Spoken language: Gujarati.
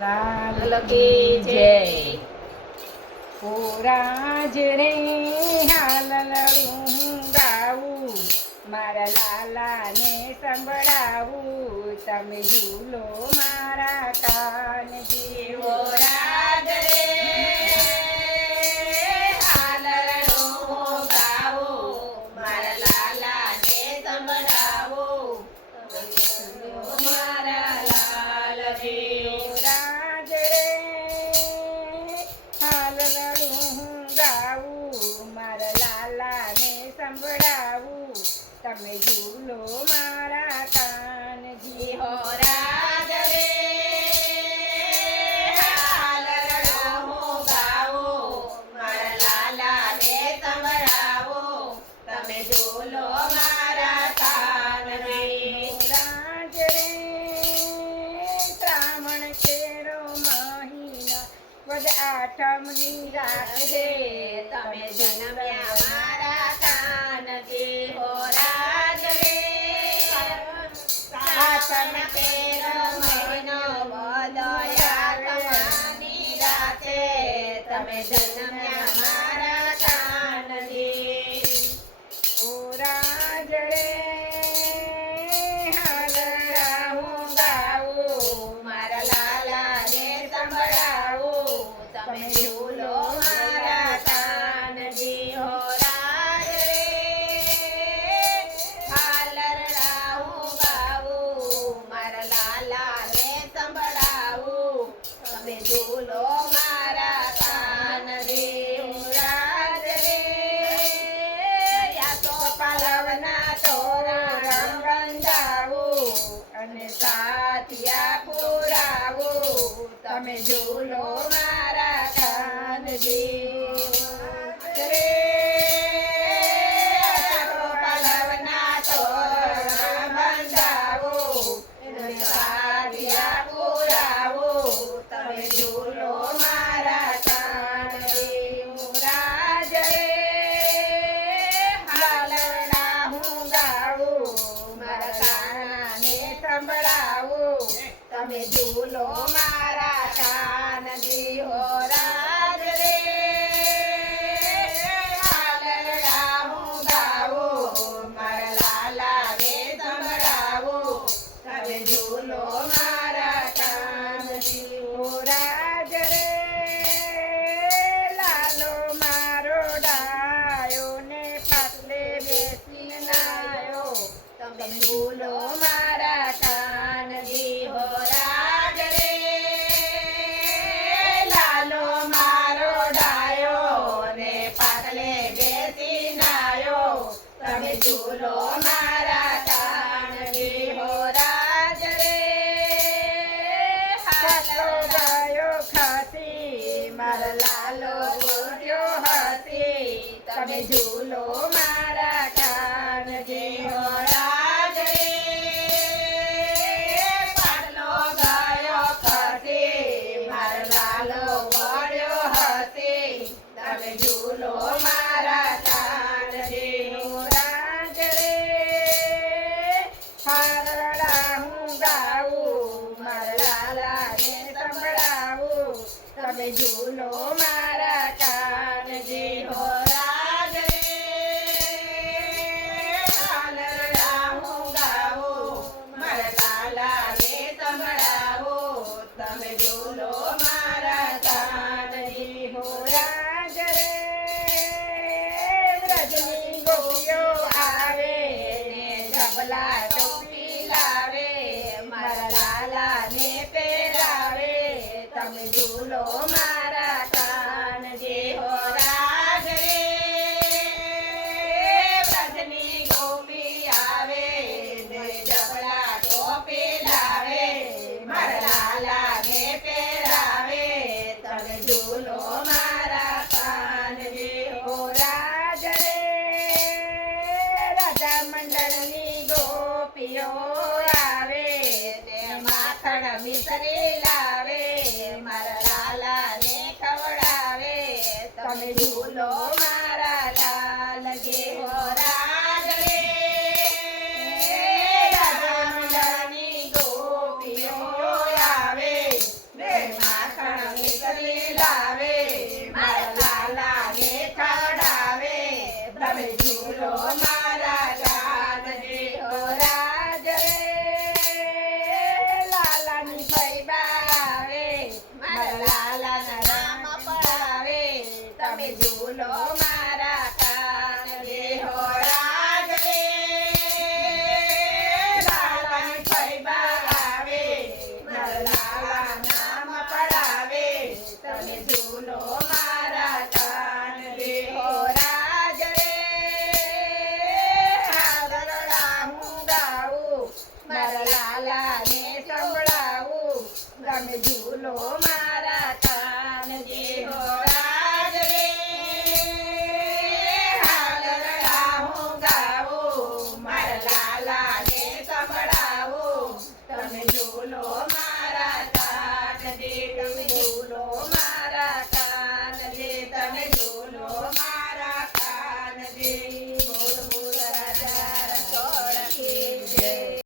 લાલ કી જય. ઓ રાજ રે હાલલડું ગાવું, મારા લાલાને સંભળાવું, તમે ઝૂલો મારા કાનજી. ઓ રાજ રે હાલરડું ગાવું, મારા લાલાને સંભળાવું, તમે ઝૂલો મારા લાલજી. રાજ રે હાલલડું ગાવું, મારા લાલાને સંભળાવું, તમે ઝૂલો મારા કાનજી. હો રાજ રે હાલરડું ગાવું, મારા લાલાને સંભળાવું, તમે ઝૂલો મારા કાનજી. રાજ રે શ્રાવણ તેરો મહિના વદ આઠમની રાત રે તમે જન્મ્યા મારા કાનજી. હો રાજ રે સાતમ તેરો મહિનો વદયા તમારી રાતે, તમે જન્મ્યા મારા કાનજી. ઓ રાજ રે હાલરડું ગાવું, મારા લાલાને સંભળાવું, તમે ઝૂલો મારા કાનજી. હો રાજ રે હાલરડાવું ગાવું, મારા લાલાને સંભળાવું, તમે ઝૂલો મારા કાનજી. હો રાજ રે યાસો પાલવના તોરણ રંગંજાવું અને સાથિયા પુરાવું, તમે ઝૂલો મારા કાનજી. રે યાસો પાલવના તોરણ બંધાવું, અને સાધિયા પુરાવું, તમે ઝૂલો મારા કાનજી. રાજ રે હાલરડા હું ગાવું, મારા કાનાને સંભળાવું, તમે ઝૂલો મારા કાનજી. હો રાજ રે હાલરડા હું ગાવું, મારા લાલાને સંભળાવું, તમે ઝૂલો મારા કાનજી. ઓ રાજ રે લાલો મારો ડાયો ને પાટલે બેસી નાયો, તમે ઝૂલો મારા કાનજી. હો રાજ રે લાલો મારો ડાયો ને પાટલે બેસી નાયો, તમે ઝૂલો મારા કાનજી. હો રાજ રે ખાટલો હાલો ગાયો ખાસી, મારા લાલો ગોટ્યો હસી, તમે ઝૂલો મારા કાનજી. હો રાજ રે પાટલો ગાયો ખસી, મારો લાલો વળ્યો હસી, તમે ઝૂલો મારા કાનજી. ઓ રાજ રે હાલરડા હું ગાવું, મારા લાલાને સંભળાવું, તમે ઝૂલો મારા કાનજી. હો રાજ રે હાલરડા હું ગાવું, મારા લાલાને સંભળાવું, તમે ઝૂલો મારા કાનજી. હો રાજ રે વ્રજની ગોપીઓ આવે ને ઝબલા ટોપી લાવે, મારા લાલાને પહેરાવે, તમે ઝૂલો મારા કાનજી. હો રાજ રે વ્રજની ગોપી આવે ને જબલા ટોપી લાવે, મારા લાલાને પહેરાવે, તમે ઝૂલો મારા કાનજી. ઓ રાજ રે રાજા મંડળની ગોપીઓ આવે ને માખણ મિસરી લાવે, મારા લાલાને ખવડાવે, તમે ઝૂલો મારા લાલજી. હો રાજ રે રાજા મંડળની ગોપીઓ આવે ને ઝૂલો મારા કાનજી હો રાજ રે હાલ રડા હું ગાવું મારા લાલાને સંભળાવું તમે ઝૂલો મારા કાનજી તમે ઝૂલો